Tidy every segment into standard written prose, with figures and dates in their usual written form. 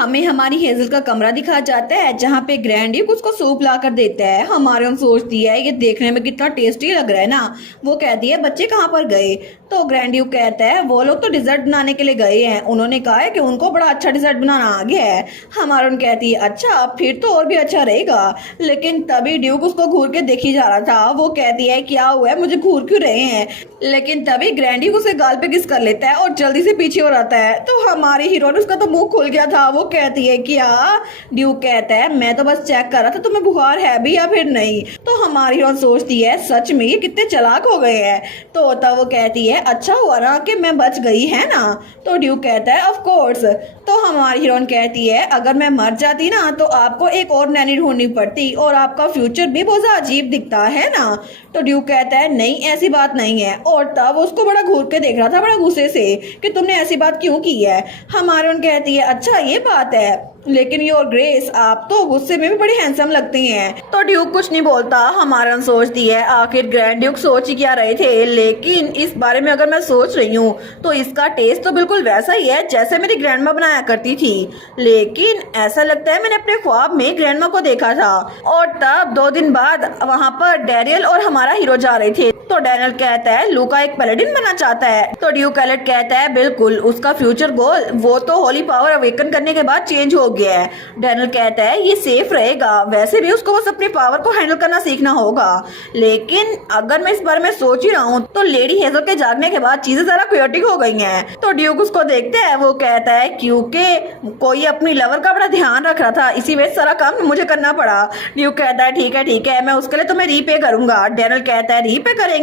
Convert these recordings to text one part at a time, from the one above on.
हमें हमारी हेजल का कमरा दिखाया जाता है जहाँ पे ग्रैंड ड्यूक उसको सूप ला कर देता है। हमारे हम सोचती है ये देखने में कितना टेस्टी लग रहा है ना। वो कहती है बच्चे कहाँ पर गए, तो ग्रैंड ड्यूक कहता है वो लोग तो डिजर्ट बनाने के लिए गए हैं, उन्होंने कहा है कि उनको बड़ा अच्छा डिजर्ट बनाना आ गया है। हमारे कहती है अच्छा फिर तो और भी अच्छा रहेगा, लेकिन तभी ड्यूक उसको घूर के देखी जा रहा था। वो कहती है क्या हुआ है, मुझे घूर क्यों रहे हैं, लेकिन तभी ग्रैंड ड्यूक उसे गाल पे किस कर लेता है और जल्दी से पीछे हो जाता है। तो हमारी हीरोइन उसका तो मुंह खुल गया था। वो कहती है क्या, ड्यूक कहता है मैं तो बस चेक कर रहा था तुम्हें बुखार है भी या फिर नहीं। तो हमारी हीरोइन सोचती है सच में ये कितने चालाक हो गए हैं। तो तब वो कहती है अच्छा हुआ ना कि मैं बच गई है ना। तो ड्यूक कहता है ऑफ कोर्स। तो हमारी हीरोइन कहती है अगर मैं मर जाती ना तो आपको एक और नैनी ढूंढनी पड़ती और आपका फ्यूचर भी बहुत अजीब दिखता है ना। तो ड्यूक कहता है नहीं ऐसी बात नहीं है, और तब उसको बड़ा घूर के देख रहा था बड़ा गुस्से से कि तुमने ऐसी बात क्यों की है। हमारे उन कहती है अच्छा ये बात है, लेकिन योर ग्रेस आप तो गुस्से में भी बड़ी हैंडसम लगती हैं। तो ड्यूक कुछ नहीं बोलता। हमारा सोचती है आखिर ग्रैंड ड्यूक सोच ही क्या रहे थे, लेकिन इस बारे में अगर मैं सोच रही हूँ तो इसका टेस्ट तो बिल्कुल वैसा ही है जैसे मेरी ग्रैंडमा बनाया करती थी, लेकिन ऐसा लगता है मैंने अपने ख्वाब में ग्रैंडमा को देखा था। और तब 2 दिन बाद वहाँ पर डैरियल और हमारा हीरो जा रहे थे। तो डैनियल कहता है लूका एक पैलेडिन बनना चाहता है। तो ड्यूक एलेट कहता है बिल्कुल उसका फ्यूचर गोल वो तो होली पावर अवेकन करने के बाद चेंज हो गया है। डैनियल कहता है ये सेफ रहेगा, वैसे भी उसको बस अपनी पावर को हैंडल करना सीखना होगा, लेकिन अगर मैं इस बारे में सोच ही रहा हूँ तो लेडी हेजल के जागने के बाद चीजें जरा क्योटिक हो गई हैं। तो ड्यूक उसको देखता है। वो कहता है क्योंकि कोई अपनी लवर का बड़ा ध्यान रख रहा था, इसी वजह सारा काम मुझे करना पड़ा। ड्यूक कहता है ठीक है मैं उसके लिए तुम्हें रीपे करूंगा। डैनियल कहता है रीपे करेंगे,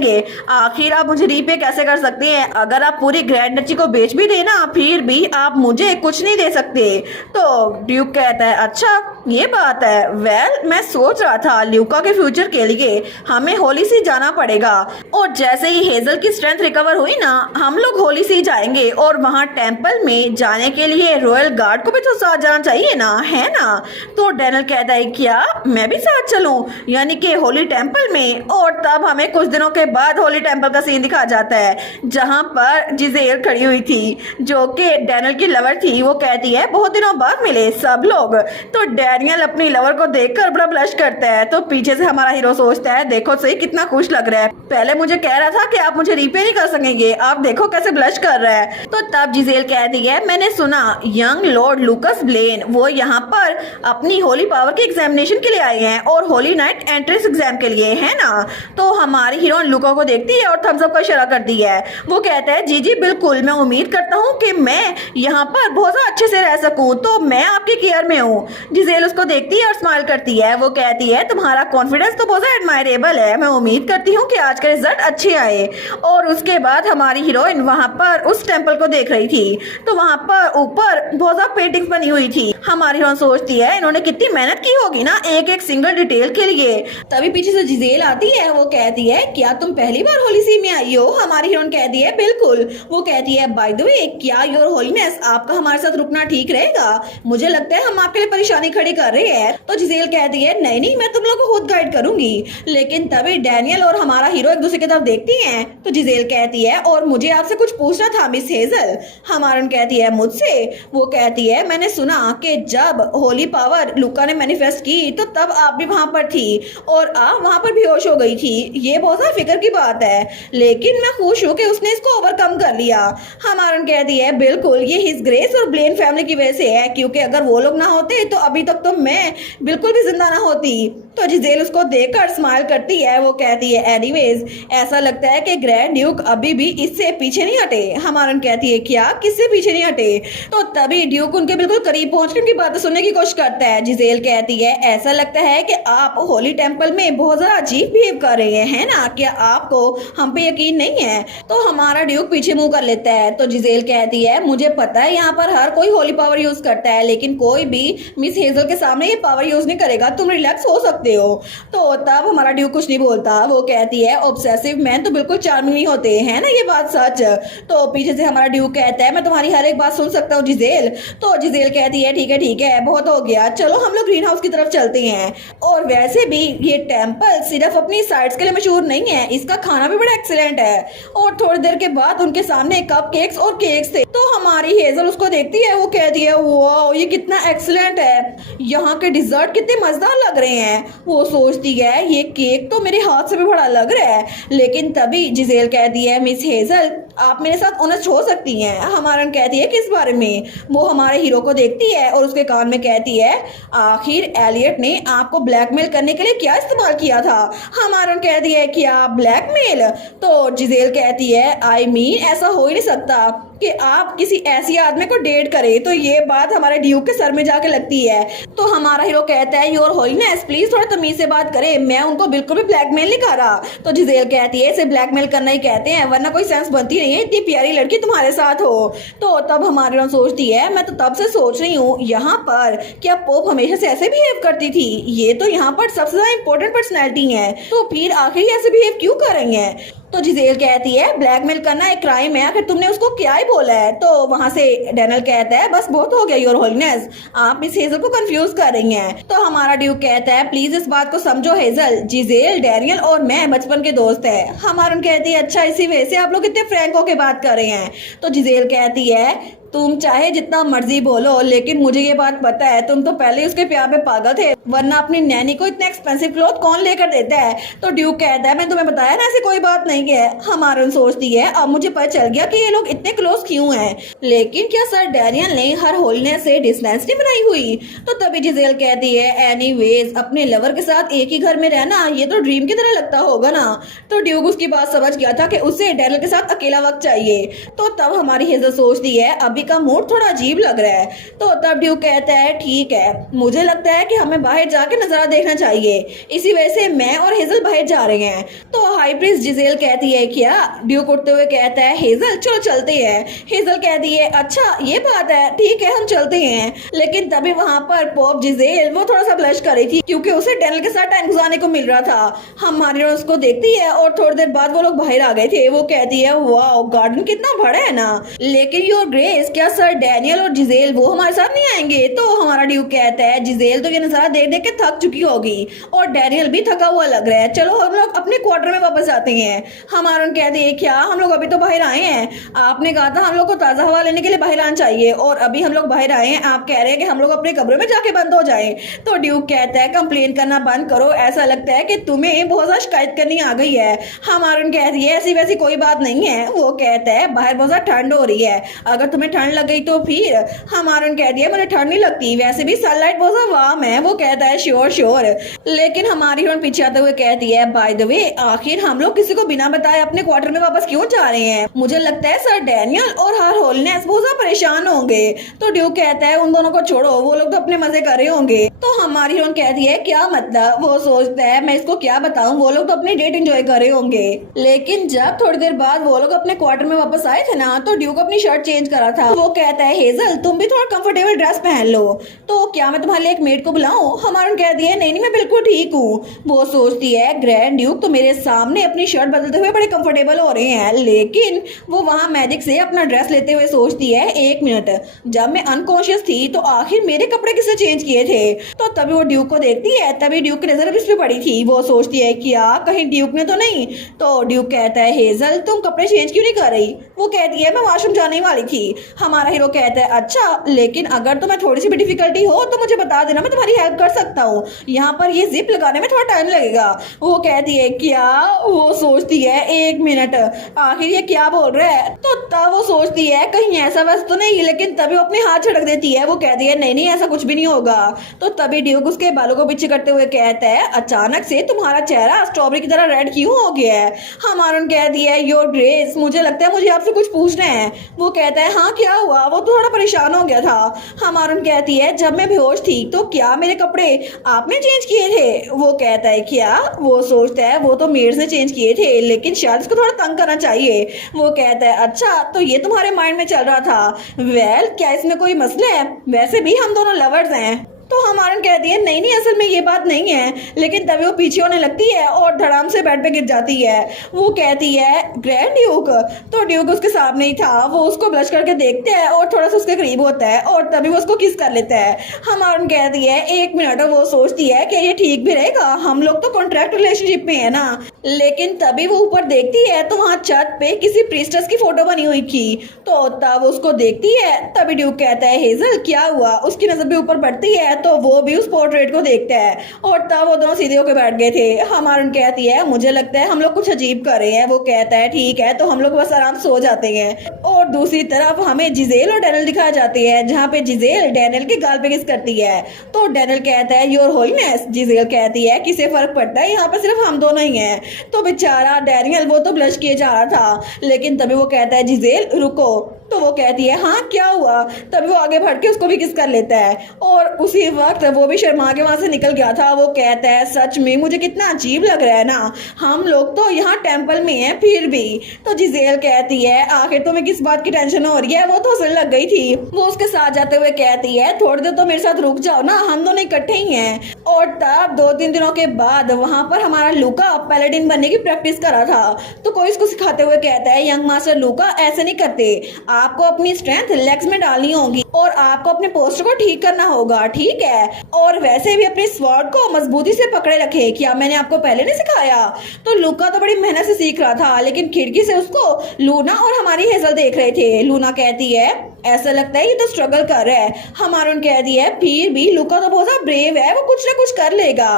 आखिर आप मुझे रीपे कैसे कर सकते हैं, अगर आप पूरी ग्रैंड डची को बेच भी देना फिर भी आप मुझे कुछ नहीं दे सकते। तो ड्यूक कहता है अच्छा ये बात है, वेल मैं सोच रहा था ल्यूका के फ्यूचर के लिए हमें होली सी जाना पड़ेगा, और जैसे ही हेजल की स्ट्रेंथ रिकवर हुई ना हम लोग होली सी जाएंगे, और वहाँ टेम्पल में जाने के लिए रॉयल गार्ड को भी तो साथ जाना चाहिए ना, है ना। तो डैनियल कहता है क्या मैं भी साथ चलूं, यानी कि होली टेम्पल में। और तब हमें कुछ दिनों के बाद होली टेम्पल का सीन दिखाया जाता है जहाँ पर जिजेल खड़ी हुई थी जो कि डैनियल की लवर थी। वो कहती है बहुत दिनों बाद मिले सब लोग। तो डैनियल अपनी लवर को देखकर बड़ा ब्लश करता है। तो पीछे से हमारा हीरो सोचता है देखो सही कितना खुश लग रहा है, पहले मुझे कह रहा था कि आप मुझे रीपे नहीं कर सकेंगे, आप देखो कैसे ब्लश कर रहा है। तो तब जिजेल कहती है मैंने सुना यंग लॉर्ड लूकस ब्लेन वो यहाँ पर अपनी होली पावर के एग्जामिनेशन के लिए आए हैं और होली नाइट एंट्रेंस एग्जाम के लिए, है ना। तो हमारी हीरोइन लूका को देखती है और थम्स अप का इशारा करती है। वो कहता है जी बिल्कुल, मैं उम्मीद करता हूँ कि मैं यहाँ पर बहुत अच्छे से रह सकूँ, तो मैं आपकी केयर में हूँ। जिजेल उसको देखती है और स्माइल करती है। वो कहती है तुम्हारा कॉन्फिडेंस तो बहुत एडमायरेबल है, मैं उम्मीद करती हूँ कि आज का रिजल्ट अच्छे आए। और उसके बाद हमारी हीरोइन वहाँ पर उस टेम्पल को देख रही थी। तो वहाँ पर ऊपर बहुत ज़्यादा पेंटिंग्स बनी हुई थी। हमारी हीरोइन सोचती है इन्होंने कितनी मेहनत की होगी ना एक एक सिंगल डिटेल के लिए। तभी पीछे से जिजेल आती है। वो कहती है क्या तुम पहली बार होली सी में आई हो। हमारी हीरोइन कहती है बिल्कुल। वो कहती है बाय द वे क्या योर होलीनेस आपका हमारे साथ रुकना ठीक रहेगा, मुझे लगता है हम आपके लिए परेशानी खड़ी कर रहे हैं। तो जिजेल कहती है नहीं मैं तुम लोगों को खुद गाइड करूंगी। लेकिन तभी डैनियल और हमारा हीरो एक दूसरे की तरफ देखती हैं। तो जिजेल कहती है और मुझे आपसे कुछ पूछना था मिस हेजल। हमारन कहती है मुझसे। वो कहती है मैंने सुना कि जब होली पावर लुका ने मैनिफेस्ट की तो तब आप भी वहां पर थी और आप वहां पर बेहोश हो गई थी, ये बहुत सा फिक्र की बात है, लेकिन मैं खुश हूँ कि उसने इसको ओवरकम कर लिया। हमारन कहती है बिल्कुल ये हिज ग्रेस और ब्लेन फैमिली की वजह से है, क्योंकि अगर वो लोग ना होते तो अभी तक तो मैं बिल्कुल भी जिंदा ना होती। तो जिजेल उसको देखकर स्माइल करती है। वो कहती है एनीवेज ऐसा लगता है कि ग्रैंड ड्यूक अभी भी इससे पीछे नहीं हटे। हमारन कहती है क्या किससे पीछे नहीं हटे। तो तभी ड्यूक उनके बिल्कुल करीब पहुंचकर उनकी बातें सुनने की कोशिश करता है। जिजेल कहती है ऐसा लगता है कि आप होली टेम्पल में बहुत ज्यादा अजीब बिहेव कर रहे हैं, है ना, क्या आपको हम पे यकीन नहीं है। तो हमारा ड्यूक पीछे मुंह कर लेता है। तो जिजेल कहती है मुझे पता है यहाँ पर हर कोई होली पावर यूज करता है, लेकिन कोई भी मिस हेजल के सामने ये पावर यूज नहीं करेगा, तुम रिलैक्स हो सकते हो। तो तब हमारा ड्यूक कुछ नहीं बोलता। वो कहती है ऑब्सेसिव मैन तो बिल्कुल चार्मिंग नहीं होते, है ना, ये बात सच। तो पीछे से हमारा ड्यूक कहता है मैं तुम्हारी हर एक बात सुन सकता हूँ जिजेल। तो जिजेल कहती है ठीक है बहुत हो गया, चलो हम लोग ग्रीन हाउस की तरफ चलते हैं। और वैसे भी ये टेम्पल सिर्फ अपनी साइड्स के लिए मशहूर नहीं है, इसका खाना भी बड़ा एक्सीलेंट है। और थोड़ी देर के बाद उनके सामने कप केक्स और केक्स थे। तो हमारी हेजल उसको देखती है। वो कहती है वाओ ये कितना एक्सीलेंट है, यहाँ के डिजर्ट कितने मजेदार लग रहे हैं। वो सोचती है ये केक तो मेरे हाथ से भी बड़ा लग रहा है। लेकिन तभी जिजेल कहती है मिस हेजल आप मेरे साथ ऑनेस्ट हो सकती हैं। हमारन कहती है किस बारे में। वो हमारे हीरो को देखती है और उसके कान में कहती है आखिर एलियट ने आपको ब्लैकमेल करने के लिए क्या इस्तेमाल किया था। हमारन कहती है क्या ब्लैकमेल। तो जिजेल कहती है आई मीन ऐसा हो ही नहीं सकता कि आप किसी ऐसी आदमी को डेट करें। तो ये बात हमारे ड्यूक के सर में जाके लगती है। तो हमारा हीरो कहता है योर होलीनेस प्लीज थोड़ा तमीज से बात करें, मैं उनको बिल्कुल भी ब्लैकमेल नहीं कर रहा। तो जिजेल कहती है इसे ब्लैकमेल करना ही कहते हैं, वरना कोई सेंस बनती नहीं है इतनी प्यारी लड़की तुम्हारे साथ हो। तो तब हमारे हीरो सोचती है मैं तो तब से सोच रही हूँ यहाँ पर क्या पोप हमेशा से ऐसे बिहेव करती थी। ये तो यहाँ पर सबसे ज्यादा इंपॉर्टेंट पर्सनैलिटी है, तो फिर आखिर ऐसे बिहेव क्यों कर रही है। तो जिजेल कहती है ब्लैकमेल करना एक क्राइम है, आखिर तुमने उसको क्या ही बोला है। तो वहां से डैनियल कहता है बस बहुत हो गया योर होलीनेस, आप मिस हेजल को कंफ्यूज कर रही हैं। तो हमारा ड्यूक कहता है प्लीज इस बात को समझो हेजल, जिजेल डैनियल और मैं बचपन के दोस्त है। हमारा कहती है अच्छा इसी वजह से आप लोग इतने फ्रैंक होके बात कर रहे हैं। तो जिजेल कहती है तुम चाहे जितना मर्जी बोलो लेकिन मुझे ये बात पता है तुम तो पहले उसके प्यार में पागल थे, वरना अपनी नैनी को इतने एक्सपेंसिव क्लॉथ कौन लेकर देता है। तो ड्यूक कहता है मैं तुम्हें बताया ना ऐसी कोई बात नहीं है। हमारन सोचती है अब मुझे पता चल गया कि ये लोग इतने क्लोज क्यों हैं, लेकिन क्या सर डैनियल ने हर होलीनेस से डिस्टेंस नहीं बनाई हुई। तो तभी जिजेल कहती है एनीवेज अपने लवर के साथ एक ही घर में रहना ये तो ड्रीम की तरह लगता होगा ना। तो ड्यूक उसकी बात समझ गया था कि उसे डैनियल के साथ अकेला वक्त चाहिए। तो तब हमारी हेजल सोचती है अभी का मूड थोड़ा अजीब लग रहा है। तो तब ड्यूक कहता है ठीक है मुझे लगता है कि हमें बाहर जाके नजारा देखना चाहिए, इसी वजह से मैं और हेजल बाहर जा रहे हैं। तो हाई प्रिंस जिजेल कहती है क्या। ड्यूक उठते हुए कहता है हेजल चलो चलते हैं। हेजल कहती है अच्छा ये बात है, ठीक है हम चलते हैं। लेकिन तभी वहां पर पोप जिजेल वो थोड़ा सा ब्लश कर रही थी क्योंकि उसे डैनियल के साथ टाइम गुजारने को मिल रहा था। हमारी उसको देखती है और थोड़ी देर बाद वो लोग बाहर आ गए थे। वो कहती है वाह गार्डन कितना बड़ा है ना, लेकिन योर ग्रेस क्या सर डैनियल और जिजेल वो हमारे साथ नहीं आएंगे। तो हमारा ड्यूक कहता है जिजेल तो ये नजारा देख देख के थक चुकी होगी और डैनियल भी थका हुआ लग रहा है, चलो हम लोग अपने क्वार्टर में वापस आते हैं। हमारा कहते हैं क्या हम लोग अभी तो बाहर आए हैं, आपने कहा था हम लोग को ताजा हवा लेने के लिए बाहर आना चाहिए और अभी हम लोग बाहर आए हैं, आप कह रहे हैं कि हम लोग अपने कमरे में जाके बंद हो जाएं। तो ड्यूक कहता है कंप्लेन करना बंद करो, ऐसा लगता है कि तुम्हें बहुत ज्यादा शिकायत करनी आ गई है। हमारा कहती है ऐसी वैसी कोई बात नहीं है। वो कहता है बाहर बहुत ज्यादा ठंड हो रही है, अगर तुम्हें ठंड लग गई तो फिर। हमारा कहती है मुझे ठंड नहीं लगती, वैसे भी सनलाइट बहुत ज्यादा वार्म है। वो कहता है श्योर श्योर। लेकिन हमारी हीरोइन पीछे आते हुए कहती है बाय द वे आखिर हम लोग किसी को बिना बताए अपने क्वार्टर में वापस क्यों जा रहे हैं। मुझे लगता है सर डैनियल और हर होलीनेस बहुत ज्यादा परेशान होंगे। तो ड्यूक कहता है उन दोनों को छोड़ो, वो लोग तो अपने मजे कर रहे होंगे। तो हमारी हीरोइन कहती है क्या मतलब। वो सोचता है मैं इसको क्या बताऊं, वो लोग तो अपनी डेट एंजॉय कर रहे होंगे। लेकिन जब थोड़ी देर बाद वो लोग अपने क्वार्टर में वापस आए थे ना तो ड्यूक अपनी शर्ट चेंज करा था। वो कहता है हेजल तुम भी थोड़ा कंफर्टेबल ड्रेस पहन लो, तो क्या मैं तुम्हारे लिए एक मेड को बुलाऊं। हमारा कहती है नहीं मैं बिल्कुल ठीक हूँ। वो सोचती है ग्रैंड ड्यूक तो मेरे सामने अपनी शर्ट बदलते हुए बड़े कंफर्टेबल हो रहे हैं। लेकिन वो वहां मैजिक से अपना ड्रेस लेते हुए सोचती है एक मिनट, जब मैं अनकॉन्शियस थी तो आखिर मेरे कपड़े किसने चेंज किए थे। तो तभी वो ड्यूक को देखती है, तभी ड्यूक की नजर इस पे पड़ी थी। वो सोचती है क्या कहीं ड्यूक ने तो नहीं। तो ड्यूक कहता है हेजल तुम कपड़े चेंज क्यों नहीं कर रही। वो कहती है मैं वॉशरूम जाने वाली थी। हमारा हीरो कहता है अच्छा लेकिन अगर तुम्हें थोड़ी सी भी डिफिकल्टी हो तो मुझे बता देना, मैं तुम्हारी हेल्प कर सकता हूँ, यहाँ पर ये जिप लगाने में थोड़ा टाइम लगेगा। वो कहती है क्या। वो सोचती है एक मिनट आखिर ये क्या बोल रहा है। तो तब वो सोचती है कहीं ऐसा वैसा तो नहीं, लेकिन तभी वो अपने हाथ झड़क देती है। वो कहती है नहीं नहीं ऐसा कुछ भी नहीं होगा। तो तभी ड्यूक उसके बालों को पीछे करते हुए कहता है अचानक से तुम्हारा चेहरा स्ट्रॉबेरी की तरह रेड क्यों हो गया है। हमारा कहती है योर ग्रेस मुझे लगता है मुझे आपसे कुछ पूछना है। वो कहता है हाँ क्या हुआ। वो थोड़ा परेशान हो गया था। हमारा कहती है जब मैं बेहोश थी तो क्या मेरे कपड़े आपने चेंज किए थे। वो कहता है क्या। वो सोचता है वो तो मेड्स ने चेंज किए थे लेकिन शायद इसको थोड़ा तंग करना चाहिए। वो कहता है अच्छा तो ये तुम्हारे माइंड में चल रहा था। वेल क्या इसमें कोई मसला है, वैसे भी हम दोनों लवर्स हैं। तो हमारन कहती है नहीं नहीं असल में ये बात नहीं है, लेकिन तभी वो पीछे होने लगती है और धड़ाम से बेड पे गिर जाती है। वो कहती है ग्रैंड ड्यूक, तो ड्यूक उसके सामने ही था। वो उसको ब्लश करके देखते हैं और थोड़ा सा उसके करीब होता है और तभी वो उसको किस कर लेता है। हमारन कहती है 1 मिनट, और वो सोचती है कि ये ठीक भी रहेगा, हम लोग तो कॉन्ट्रैक्ट रिलेशनशिप में है ना। लेकिन तभी वो ऊपर देखती है तो वहाँ छत पे किसी प्रीस्टेस की फोटो बनी हुई थी। तो तब उसको देखती है, तभी ड्यूक कहता है हेजल क्या हुआ। उसकी नजर भी ऊपर पड़ती है तो वो भी उस पोर्ट्रेट को देखता है और तब वो दोनों सीधे होकर बैठ गए थे। हमारन कहती है मुझे लगता है हम लोग कुछ अजीब कर रहे हैं। वो कहता है ठीक है, तो हम लोग बस आराम से सो जाते हैं। और दूसरी तरफ हमें जिजेल और डैनियल दिखाया जाती है, जहाँ पे जिजेल डैनियल के गाल पे किस करती है। तो डैनियल कहता है योर होलीनेस। जिजेल कहती है किसे फर्क पड़ता है, यहाँ पे सिर्फ हम दोनों ही हैं। तो बेचारा डैनियल वो तो ब्लश किए जा रहा था, लेकिन तभी वो कहता है जिजेल रुको। तो वो कहती है हाँ क्या हुआ। तभी वो आगे बढ़ के उसको भी किस कर लेता है और उसी वक्त वो भी शर्मा के वहां से निकल गया था। वो कहता है सच में मुझे कितना अजीब लग रहा है ना, हम लोग तो यहाँ टेम्पल में हैं फिर भी। तो जिजेल कहती है आखिर तुम्हें किस बात की टेंशन हो रही है, वो तो हंसने लग गई थी। वो उसके साथ जाते हुए कहती है थोड़ी देर तो मेरे साथ रुक जाओ ना, हम दोनों इकट्ठे ही हैं। और तब 2-3 दिनों के बाद वहां पर हमारा लूका पैलेडिन बनने की प्रैक्टिस कर रहा था। तो कोई इसको सिखाते हुए कहता है यंग मास्टर लूका ऐसे नहीं करते, आपको अपनी स्ट्रेंथ लेग्स में डालनी होगी और आपको अपने पोस्टर को ठीक करना होगा, ठीक है। और वैसे भी अपने स्वॉर्ड को मजबूती से पकड़े रखे, क्या मैंने आपको पहले नहीं सिखाया। तो लूका तो बड़ी मेहनत से सीख रहा था, लेकिन खिड़की से उसको लूना और हमारी हेजल देख रहे थे। लूना कहती है ऐसा लगता है ये तो स्ट्रगल कर रहा है। हमारून कहती है फिर भी लूका तो बहुत ब्रेव है, वो कुछ ना कुछ कर लेगा।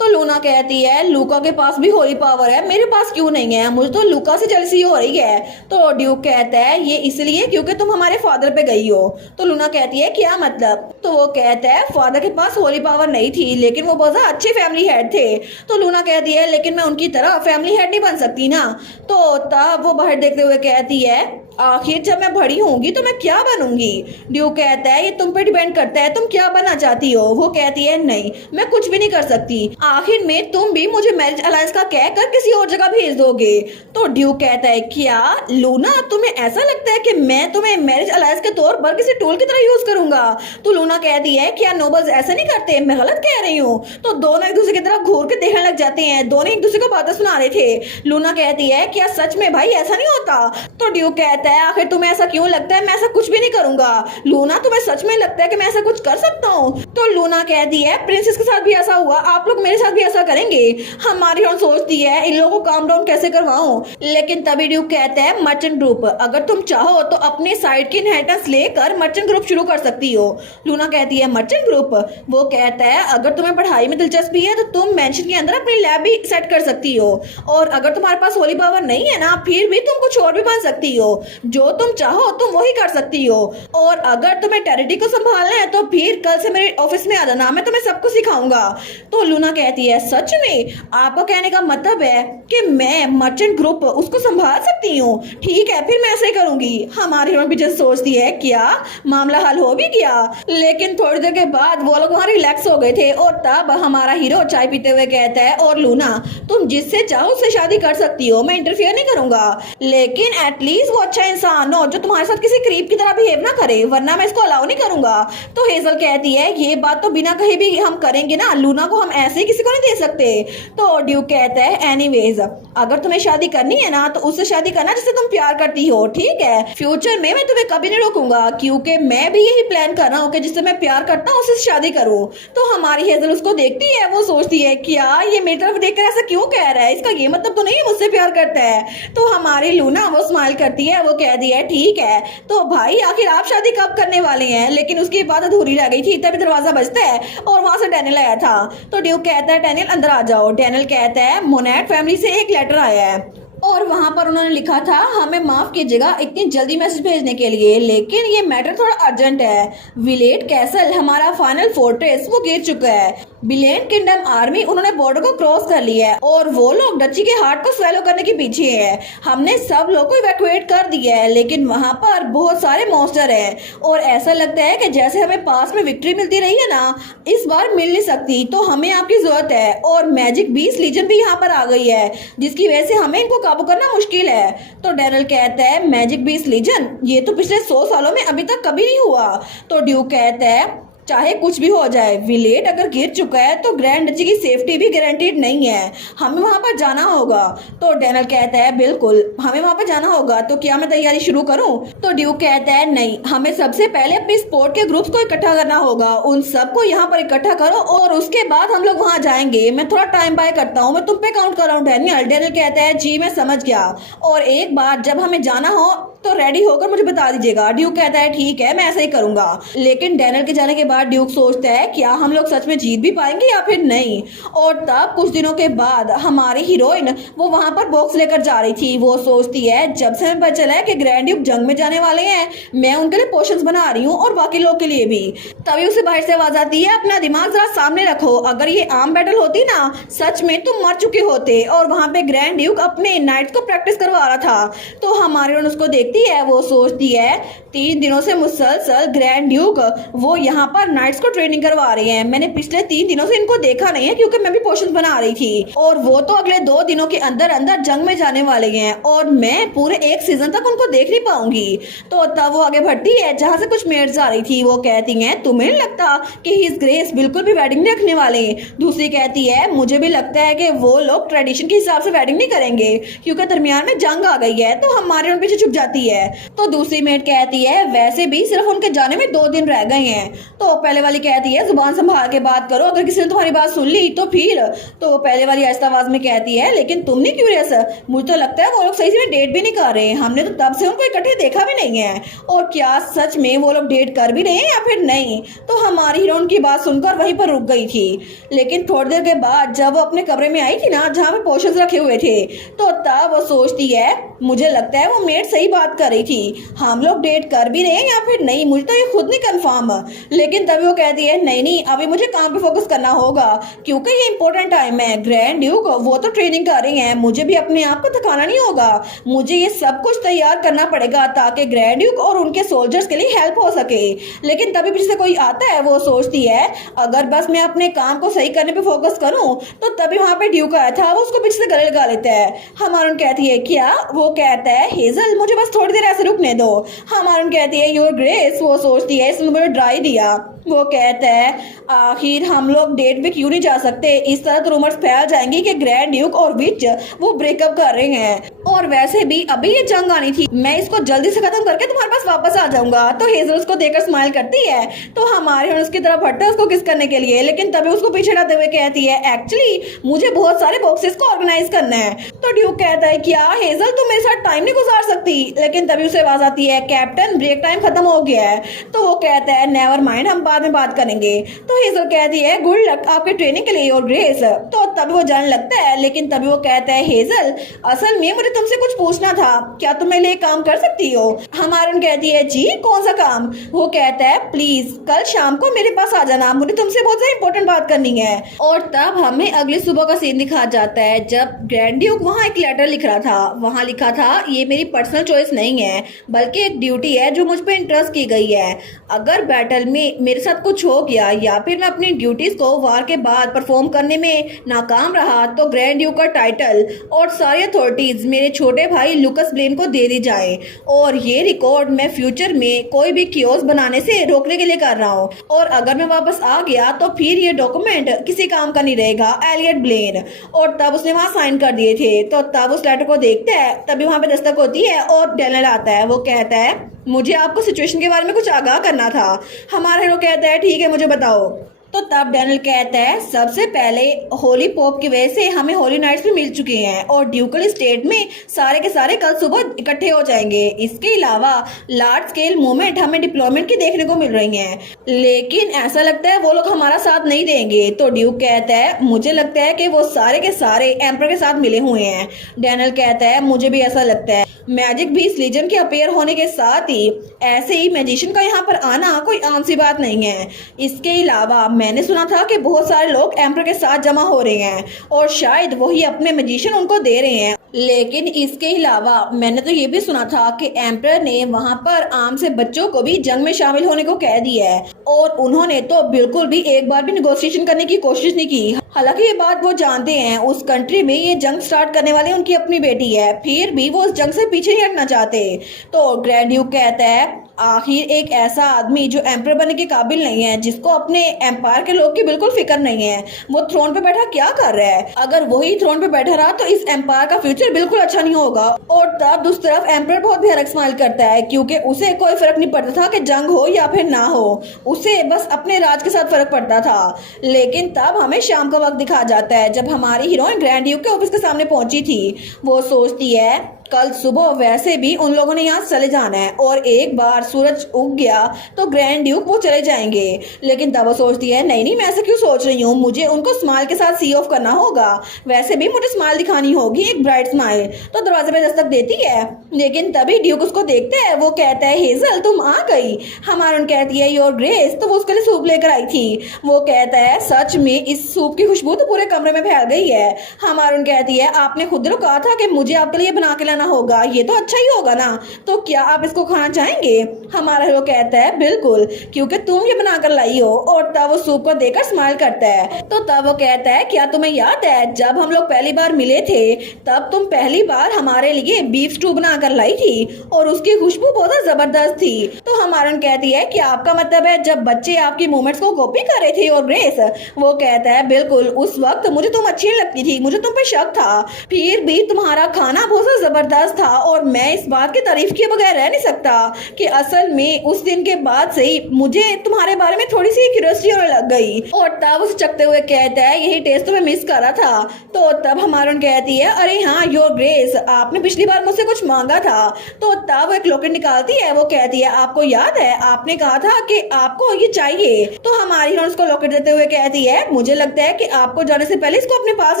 तो लूना कहती है लूका के पास भी होली पावर है, मेरे पास क्यों नहीं है, मुझे तो लूका से जेलसी हो रही है। तो ड्यूक कहता है ये इसलिए क्योंकि तुम हमारे फादर पे गई हो। तो लूना कहती है क्या मतलब। तो वो कहता है फादर के पास होली पावर नहीं थी, लेकिन वो बहुत अच्छे फैमिली हेड थे। तो लूना कहती है लेकिन मैं उनकी तरह फैमिली हेड नहीं बन सकती ना। तो तब वो बाहर देखते हुए कहती है आखिर जब मैं बड़ी होंगी तो मैं क्या बनूंगी। ड्यूक कहता है ये तुम पे डिपेंड करता है, तुम क्या बनना चाहती हो। वो कहती है नहीं मैं कुछ भी नहीं कर सकती, आखिर में तुम भी मुझे मैरिज अलायंस का कहकर किसी और जगह भेज दोगे। तो ड्यूक कहता है क्या लूना तुम्हें ऐसा लगता है कि मैं तुम्हें मैरिज अलायंस के तौर पर किसी टूल की तरह यूज करूंगा। तो लूना कहती है क्या नोबल्स ऐसा नहीं करते, मैं गलत कह रही हूँ। तो दोनों एक दूसरे की तरफ घूर के देखने लग जाते हैं, दोनों एक दूसरे को बातें सुना रहे थे। लूना कहती है क्या सच में भाई ऐसा नहीं होता। तो ड्यूक कहता है आखिर तुम्हें ऐसा क्यों लगता है, मैं ऐसा कुछ भी नहीं करूंगा। लूना तुम्हें सच में लगता है कि मैं ऐसा कुछ कर सकता हूँ। तो लूना कहती है प्रिंसेस के साथ भी ऐसा हुआ, आप लोग मेरे साथ भी ऐसा करेंगे। हमारी और सोचती है इन लोगों को काम डाउन कैसे करवाऊं। लेकिन तभी ड्यूक कहता है मर्चेंट ग्रुप, अगर तुम चाहो तो अपने साइड की इनहेरिटेंस लेकर मर्चेंट ग्रुप शुरू कर सकती हो। लूना कहती है मर्चेंट ग्रुप। वो कहता है अगर तुम्हें पढ़ाई में दिलचस्पी है तो तुम मेंशन के अंदर अपनी लैब भी सेट कर सकती हो, और अगर तुम्हारे पास होली पावर नहीं है ना फिर भी तुम कुछ और भी बन सकती हो, जो तुम चाहो तुम वही कर सकती हो। और अगर तुम्हें टेरिटी को संभालना है तो फिर कल से मेरे ऑफिस में आ जाना, मैं तुम्हें सब कुछ सिखाऊंगा। तो लूना कहती है सच में, आपको कहने का मतलब है कि मैं मर्चेंट ग्रुप उसको संभाल सकती हूँ, ठीक है फिर मैं ऐसे ही करूंगी। हमारी हीरोइन पीछे सोचती है क्या मामला हल हो भी गया। लेकिन थोड़ी देर के बाद वो लोग वहाँ रिलैक्स हो गए थे और तब हमारा हीरो चाय पीते हुए कहता है और लूना तुम जिससे चाहो उससे शादी कर सकती हो, मैं इंटरफेयर नहीं करूंगा, लेकिन एटलीस्ट वो अच्छा इंसान हो जो तुम्हारे साथ किसी क्रीप की तरह बिहेव ना करे, वरना मैं इसको अलाउ नहीं करूंगा। तो हेजल कहती है ये बात तो बिना कहे भी हम करेंगे ना, लूना को हम ऐसे ही किसी को नहीं दे सकते। तो ड्यूक कहता है एनीवेज अगर तुम्हें शादी करनी है ना तो उससे शादी करना जिससे तुम प्यार करती हो, ठीक है। फ्यूचर में मैं तुम्हें कभी नहीं रोकूंगा क्योंकि मैं भी यही प्लान कर रहा हूँ कि जिससे मैं प्यार करता हूँ उससे शादी करूँ। तो हमारी हेजल उसको देखती है, वो सोचती है क्या ये मेरी तरफ देखकर ऐसा क्यों कह रहा है, इसका ये मतलब तो नहीं है मुझसे प्यार करता है। तो हमारी लूना वो स्माइल करती है, वो कहती है ठीक है तो भाई आखिर आप शादी कब करने वाले हैं। लेकिन उसकी बात अधूरी रह गई थी, तभी दरवाजा बजता है और वहां से डैनियल आया था। तो ड्यूक कहता है डैनियल अंदर आ जाओ। डैनियल कहता है मोनेट फैमिली से एक लेटर आया है और वहां पर उन्होंने लिखा था हमें माफ कीजिएगा इतनी जल्दी मैसेज भेजने के लिए, लेकिन ये मैटर थोड़ा अर्जेंट है। विलेट कैसल हमारा फाइनल फोर्ट्रेस वो गिर चुका है, बिलेन किंगडम आर्मी उन्होंने बॉर्डर को क्रॉस कर लिया है और वो लोग डची के हार्ट को स्वेलो करने के पीछे है। हमने सब लोग को इवैक्यूएट कर दिया है, लेकिन वहां पर बहुत सारे मॉन्स्टर हैं और ऐसा लगता है कि जैसे हमें पास में विक्ट्री मिलती रही है ना, इस बार मिल नहीं सकती, तो हमें आपकी जरूरत है। और मैजिक बीस्ट लीजन भी यहाँ पर आ गई है जिसकी वजह से हमें इनको काबू करना मुश्किल है। तो डैनियल कहता है मैजिक बीस्ट लीजन, ये तो पिछले 100 सालों में अभी तक कभी नहीं हुआ। तो ड्यूक कहता है चाहे कुछ भी हो जाए, विलेट अगर गिर चुका है तो ग्रैंड डची की सेफ्टी भी गारंटीड नहीं है, हमें वहां पर जाना होगा। तो डैनियल कहता है बिल्कुल हमें वहां पर जाना होगा, तो क्या मैं तैयारी शुरू करूं? तो ड्यूक कहता है नहीं, हमें सबसे पहले अपने स्पोर्ट के ग्रुप्स को इकट्ठा करना होगा, उन सबको यहाँ पर इकट्ठा करो और उसके बाद हम लोग वहां जाएंगे। मैं थोड़ा टाइम बाय करता हूँ, मैं तुम पे काउंट कर रहा हूँ डैनियल। डैनियल कहता है जी मैं समझ गया, और एक बार जब हमें जाना हो तो रेडी होकर मुझे बता दीजिएगा। ड्यूक कहता है ठीक है मैं ऐसा ही करूंगा। लेकिन डैनियल के जाने के बाद ड्यूक सोचता है क्या हम लोग सच में जीत भी पाएंगे या फिर नहीं। और तब कुछ दिनों के बाद हमारी हीरोइन वो वहां पर बॉक्स लेकर जा रही थी। वो सोचती है जब से हमें पता चला है कि ग्रैंड ड्यूक जंग में जाने वाले हैं, मैं उनके लिए पोशंस बना रही हूँ और बाकी लोग के लिए भी। तभी उसे बाहर से आवाज आती है अपना दिमाग जरा सामने रखो, अगर ये आम बैटल होती ना सच में तुम मर चुके होते। और वहां पे ग्रैंड ड्यूक अपने नाइट्स को प्रैक्टिस करवा रहा था। तो हमारी उसको देखती है, वो सोचती है 3 दिनों से मुसलसल ग्रैंड ड्यूक वो यहाँ पर नाइट्स को ट्रेनिंग करवा रही हैं। मैंने पिछले 3 दिनों से इनको देखा नहीं है क्योंकि मैं भी पोशंस बना रही थी, और वो तो अगले 2 दिनों के अंदर अंदर जंग में जाने वाले हैं और मैं पूरे 1 सीजन तक उनको देख नहीं पाऊंगी। तो तब वो आगे बढ़ती है जहाँ से कुछ मेट्स आ रही थी। वो कहती है तुम्हें नहीं लगता कि हिज ग्रेस बिल्कुल भी वेडिंग नहीं रखने वाले? दूसरी कहती है मुझे भी लगता है कि वो लोग ट्रेडिशन के हिसाब से वेडिंग नहीं करेंगे क्योंकि दरमियान में जंग आ गई है। तो हमारे उन पीछे छुप जाती है। तो दूसरी मेट कहती है वैसे भी सिर्फ उनके जाने में 2 दिन रह गए हैं। तो पहले वाली कहती है जुबान संभाल के बात करो, अगर किसी ने तुम्हारी बात सुन ली तो फिर। तो पहले वाली आहिस्ता आवाज में कहती है लेकिन तुम नहीं क्यूरियस? मुझे तो लगता है वो लोग सही से डेट भी नहीं कर रहे, हमने तो तब से उनको इकट्ठे देखा भी नहीं है। और क्या सच में वो लोग डेट कर भी रहे हैं या फिर नहीं? तो हमारी हीरोइन की बात सुनकर वहीं पर रुक गई थी। लेकिन थोड़ी देर के बाद जब वो अपने कमरे में आई थी ना जहाँ पे पोशंस रखे हुए थे, तो तब वो सोचती है मुझे लगता है वो मेट सही बात कर रही थी, हम लोग डेट कर भी रहे हैं या फिर नहीं, मुझे तो ये खुद नहीं कंफर्म। लेकिन तभी वो कहती है नहीं नहीं अभी मुझे काम पे फोकस करना होगा क्योंकि ये इंपॉर्टेंट टाइम है। ग्रैंड ड्यूक वो तो ट्रेनिंग कर रही हैं, मुझे भी अपने आप को थकाना नहीं होगा, मुझे ये सब कुछ तैयार करना पड़ेगा ताकि ग्रैंड ड्यूक और उनके सोल्जर्स के लिए हेल्प हो सके। लेकिन तभी पीछे से कोई आता है, वो सोचती है अगर बस मैं अपने काम को सही करने पे फोकस करूं तो तभी वहां पे ड्यूक आया था, वो उसको पीछे से गले लगा लेता है। हमारून कहती है क्या? वो कहता है हेजल मुझे बस थोड़ी देर ऐसे रुकने दो। हमारून कहती है योर ग्रेस। वो सोचती है इसने मुझे ड्राई दिया। वो कहता है आखिर हम लोग डेट पे क्यों नहीं जा सकते, इस तरह तो रूमर्स फैल जाएंगे कि ग्रैंड ड्यूक और विच वो ब्रेकअप कर रहे हैं, और वैसे भी अभी ये जंग आनी थी, मैं इसको जल्दी से खत्म करके तुम्हारे पास वापस आ जाऊंगा। तो हेजल उसको देखकर स्माइल करती है। तो हमारे उसकी तरफ हटता है उसको किस करने के लिए, लेकिन तभी उसको पीछे हटाते हुए कहती है एक्चुअली मुझे बहुत सारे बॉक्सेस को ऑर्गेनाइज करना है। तो ड्यूक कहता है क्या हेजल तुम मेरे साथ टाइम नहीं गुजार सकती? लेकिन तभी उसे आवाज आती है कैप्टन ब्रेक टाइम खत्म हो गया है। तो वो कहता है नेवर माइंड हम बाद में बात करेंगे। तो हेजल कहती है गुड लक आपके ट्रेनिंग के लिए और ग्रेस। तो तभी वो जाने लगता है, लेकिन तभी वो कहता है हेजल असल में मुझे तुमसे कुछ पूछना था, क्या तुम मेरे लिए काम कर सकती हो? हमारन कहती है जी कौन सा काम? वो कहता है प्लीज कल शाम को मेरे पास आ जाना, मुझे तुमसे बहुत ज्यादा इंपॉर्टेंट बात करनी है। और तब हमें अगली सुबह का सीन दिखा जाता है जब ग्रैंड ड्यूक वहाँ एक लेटर लिख रहा था। वहाँ लिखा था ये मेरी पर्सनल चॉइस नहीं है बल्कि एक ड्यूटी है जो मुझ पर इंट्रस्ट की गई है। अगर बैटल में मेरे साथ कुछ हो गया या फिर मैं अपनी ड्यूटीज को वार के बाद परफॉर्म करने में नाकाम रहा तो ग्रैंड ड्यूक का टाइटल और सारी अथॉरिटीज मेरे छोटे भाई लुकस ब्लेन को दे दी जाए, और ये रिकॉर्ड मैं फ्यूचर में कोई भी कियोस बनाने से रोकने के लिए कर रहा हूँ, और अगर मैं वापस आ गया तो फिर ये डॉक्यूमेंट किसी काम का नहीं रहेगा एलियट ब्लेन। और तब उसने वहाँ साइन कर दिए थे। तो तब उस लेटर को देखता है, तभी वहाँ पे दस्तक होती है और डैनियल आता है। वो कहता है मुझे आपको सिचुएशन के बारे में कुछ आगाह करना था। हमारा हीरो कहता है ठीक है मुझे बताओ। तो तब डैनियल कहता है सबसे पहले होली पॉप की वजह से हमें होली नाइट्स भी मिल चुके हैं और ड्यूकल स्टेट में सारे के सारे कल सुबह इकट्ठे हो जाएंगे। इसके अलावा लार्ज स्केल मूवमेंट हमें डिप्लॉयमेंट की देखने को मिल रही हैं, लेकिन ऐसा लगता है वो लोग हमारा साथ नहीं देंगे। तो ड्यूक कहता है मुझे लगता है कि वो सारे के सारे एम्पर के साथ मिले हुए हैं। डैनियल कहता है मुझे भी ऐसा लगता है। मैजिक बीस्ट लीजन के अपेयर होने के साथ ही ऐसे ही मैजिशियन का यहाँ पर आना कोई आम सी बात नहीं है। इसके अलावा मैंने सुना था कि बहुत सारे लोग एम्पर के साथ जमा हो रहे हैं और शायद वही अपने मैजिशियन उनको दे रहे हैं। लेकिन इसके अलावा मैंने तो ये भी सुना था कि एम्पर ने वहाँ पर आम से बच्चों को भी जंग में शामिल होने को कह दिया है और उन्होंने तो बिल्कुल भी एक बार भी निगोशिएशन करने की कोशिश नहीं की। हालांकि ये बात वो जानते हैं उस कंट्री में ये जंग स्टार्ट करने वाली उनकी अपनी बेटी है, फिर भी वो उस जंग से पीछे नहीं हटना चाहते। तो ग्रैंड ड्यूक कहता है आखिर एक ऐसा आदमी जो एम्पर बनने के काबिल नहीं है, जिसको अपने एम्पायर के लोग की बिल्कुल फिक्र नहीं है, वो थ्रोन पे बैठा क्या कर रहा है। अगर वही थ्रोन पे बैठा रहा तो इस एम्पायर का फ्यूचर बिल्कुल अच्छा नहीं होगा। और तब दूसरी तरफ एम्पर बहुत भयानक स्माइल करता है, क्योंकि उसे कोई फर्क नहीं पड़ता था कि जंग हो या फिर ना हो, उसे बस अपने राज के साथ फर्क पड़ता था। लेकिन तब हमें शाम का वक्त दिखाया जाता है, जब हमारी हीरोइन ग्रैंड ड्यूक के ऑफिस के सामने पहुंची थी। वो सोचती है कल सुबह वैसे भी उन लोगों ने यहाँ चले जाना है, और एक बार सूरज उग गया तो ग्रैंड ड्यूक वो चले जाएंगे। लेकिन तब वो सोचती है नहीं मैं ऐसा क्यों सोच रही हूँ, मुझे उनको स्माइल के साथ सी ऑफ करना होगा, वैसे भी मुझे स्माइल दिखानी होगी, एक ब्राइट स्माइल। तो दरवाजे पे दस्तक देती है, लेकिन तभी ड्यूक उसको देखते है। वो कहता है हेजल तुम आ गई। हमारून कहती है योर ग्रेस, तो वो उसके लिए सूप लेकर आई थी। वो कहता है सच में इस सूप की खुशबू तो पूरे कमरे में फैल गई है। हमारून कहती है आपने खुद तो कहा था कि मुझे आपके लिए बना के ना होगा, ये तो अच्छा ही होगा ना, तो क्या आप इसको खाना चाहेंगे। हमारा हीरो कहता है बिल्कुल, क्योंकि तुम ये बनाकर लाई हो। और तब वो सूप को देखकर स्माइल करता है। तो तब वो कहता है क्या तुम्हें याद है जब हम लोग पहली बार मिले थे, तब तुम पहली बार हमारे लिए बीफ स्टू बनाकर लाई थी और उसकी खुशबू बहुत जबरदस्त थी। तो हमारन कहती है कि आपका मतलब है जब बच्चे आपकी मूवमेंट्स को कॉपी कर रहे थे। और ग्रेस वो कहता है बिल्कुल, उस वक्त मुझे तुम अच्छी नहीं लगती थी, मुझे तुम पे शक था, फिर भी तुम्हारा खाना बहुत जबरदस्त था और मैं इस बात की तारीफ किए बगैर रह नहीं सकता कि असल में उस दिन के बाद से ही मुझे तुम्हारे बारे में थोड़ी सी क्यूरियोसिटी होने लग गई। और तब उसे चकते हुए कहता है यही टेस्ट तो मैं मिस कर रहा था। तो तब हमारून कहती है अरे हाँ योर ग्रेस, आपने पिछली बार मुझसे कुछ मांगा था। तो तब वो एक लॉकेट निकालती है। वो कहती है आपको याद है आपने कहा था कि आपको ये चाहिए। तो हमारी हीरोइन उसको लॉकेट देते हुए कहती है मुझे लगता है कि आपको जाने से पहले इसको अपने पास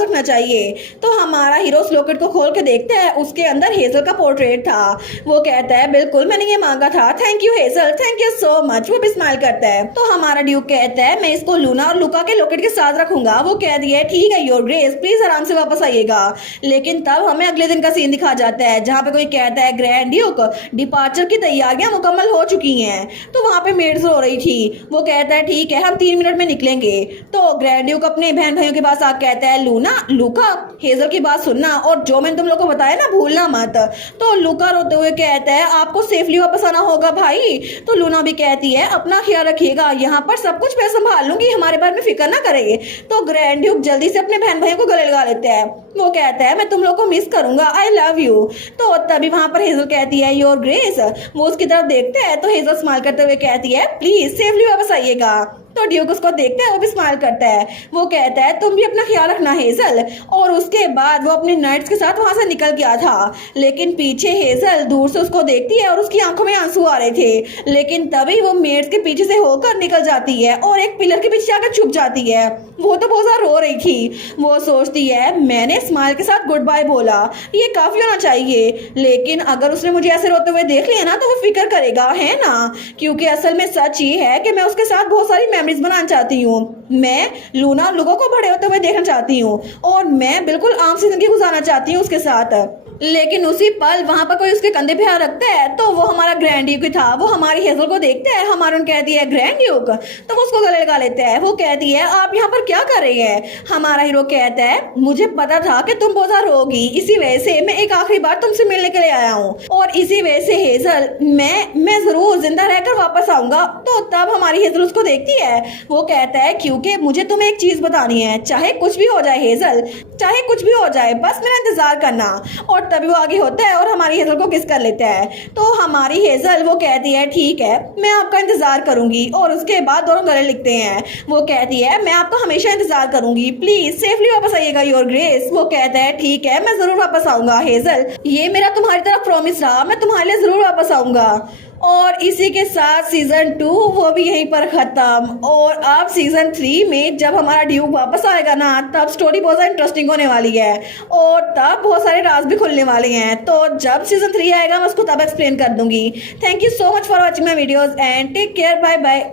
रखना चाहिए। तो हमारा हीरो उस लॉकेट को खोल के देखता है, उसके अंदर हेजल का पोर्ट्रेट था। वो कहता है बिल्कुल मैंने ये मांगा था, thank you hazel, thank you so much. वो भी स्माइल करता है। तो हमारा ड्यूक कहता है मैं इसको लूना और लुका के लॉकेट के साथ रखूंगा। वो कह दिया ठीक है योर ग्रेस, प्लीज आराम से वापस आइएगा। लेकिन तब हमें अगले दिन का सीन दिखा जाता है, जहाँ पे कोई कहता है ग्रैंड ड्यूक डिपार्चर की तैयारियां मुकम्मल हो चुकी हैं। तो वहाँ पे मेड्स रो रही थी। वो कहता है ठीक है हम 3 मिनट में निकलेंगे। तो ग्रैंड ड्यूक अपने बहन भाइयों के पास आकर कहता है लूना लुका हेजल की बात सुनना और जो मैंने तुम लोग को बताया ना भूलना मत। तो लुका रोते हुए कहता है आपको सेफली वापस आना होगा भाई। तो लूना भी कहती है अपना ख्याल रखिएगा, यहाँ पर सब कुछ मैं संभाल लूंगी, हमारे बारे में फिक्र ना करे। तो ग्रैंड ड्यूक जल्दी से अपने बहन भाइयों को गले लगा लेते हैं। वो कहता है मैं तुम लोग को मिस करूंगा, आई लव यू। तो तभी वहां पर हेजल कहती है योर ग्रेस। वो उसकी तरफ देखते हैं तो हेजल स्माइल करते हुए कहती है प्लीज सेफली वापस आइएगा। तो ड्यूक उसको देखता है, वो भी स्माइल करता है। वो कहता है तुम भी अपना ख्याल रखना हेजल। और उसके बाद वो अपने नाइट्स के साथ वहां से निकल गया था। लेकिन पीछे हेजल दूर से उसको देखती है और उसकी आंखों में आंसू आ रहे थे। लेकिन तभी वो मेड्स के पीछे से होकर निकल जाती है और एक पिलर के पीछे आकर छुप जाती है। वो तो बहुत ज्यादा रो रही थी। वो सोचती है मैंने स्माइल के साथ गुड बाय बोला, ये काफी होना चाहिए। लेकिन अगर उसने मुझे ऐसे रोते हुए देख लिया ना तो वो फिक्र करेगा, है ना, क्योंकि असल में सच ये है कि मैं उसके साथ बहुत सारी मेमोरीज बनाना चाहती हूँ। मैं लूना लोगों को बड़े होते हुए देखना चाहती हूँ और मैं बिल्कुल आम सी जिंदगी गुजारना चाहती हूँ उसके साथ। लेकिन उसी पल वहां पर कोई उसके कंधे पे हाथ रखता है। तो वो हमारा ग्रैंड ड्यूक था। वो हमारी हेजल को देखता है। हमारून कहती है ग्रैंड ड्यूक। तो वो उसको गले लगा लेता है। वो कहती है आप यहाँ पर क्या कर रही हैं। हमारा हीरो कहता है मुझे पता था कि तुम बहुत ज्यादा रोगी, इसी वजह से मैं एक आखिरी बार तुमसे मिलने के लिए आया हूँ और इसी वजह से हेजल मैं जरूर जिंदा रहकर वापस आऊंगा। तो तब हमारी हेजल उसको देखती है। वो कहता है क्योंकि मुझे तुम्हें एक चीज बतानी है, चाहे कुछ भी हो जाए हेजल, चाहे कुछ भी हो जाए, बस मेरा इंतजार करना। और तभी वो आगे होता है और हमारी हेजल को किस कर लेता है। तो हमारी हेजल वो कहती है ठीक है मैं आपका इंतजार करूंगी। और उसके बाद दोनों गले लिखते हैं। वो कहती है मैं आपका हमेशा इंतजार करूंगी, प्लीज सेफली वापस आइएगा योर ग्रेस। वो कहता है ठीक है मैं जरूर वापस आऊंगा हेजल, ये मेरा तुम्हारी तरफ प्रॉमिस रहा, मैं तुम्हारे लिए जरूर वापस आऊंगा। और इसी के साथ सीजन 2 वो भी यहीं पर खत्म। और अब सीजन 3 में जब हमारा ड्यूक वापस आएगा ना तब स्टोरी बहुत ज़्यादा इंटरेस्टिंग होने वाली है और तब बहुत सारे राज भी खुलने वाले हैं। तो जब सीजन 3 आएगा मैं उसको तब एक्सप्लेन कर दूंगी। Thank you so much for watching my videos and take care, bye bye.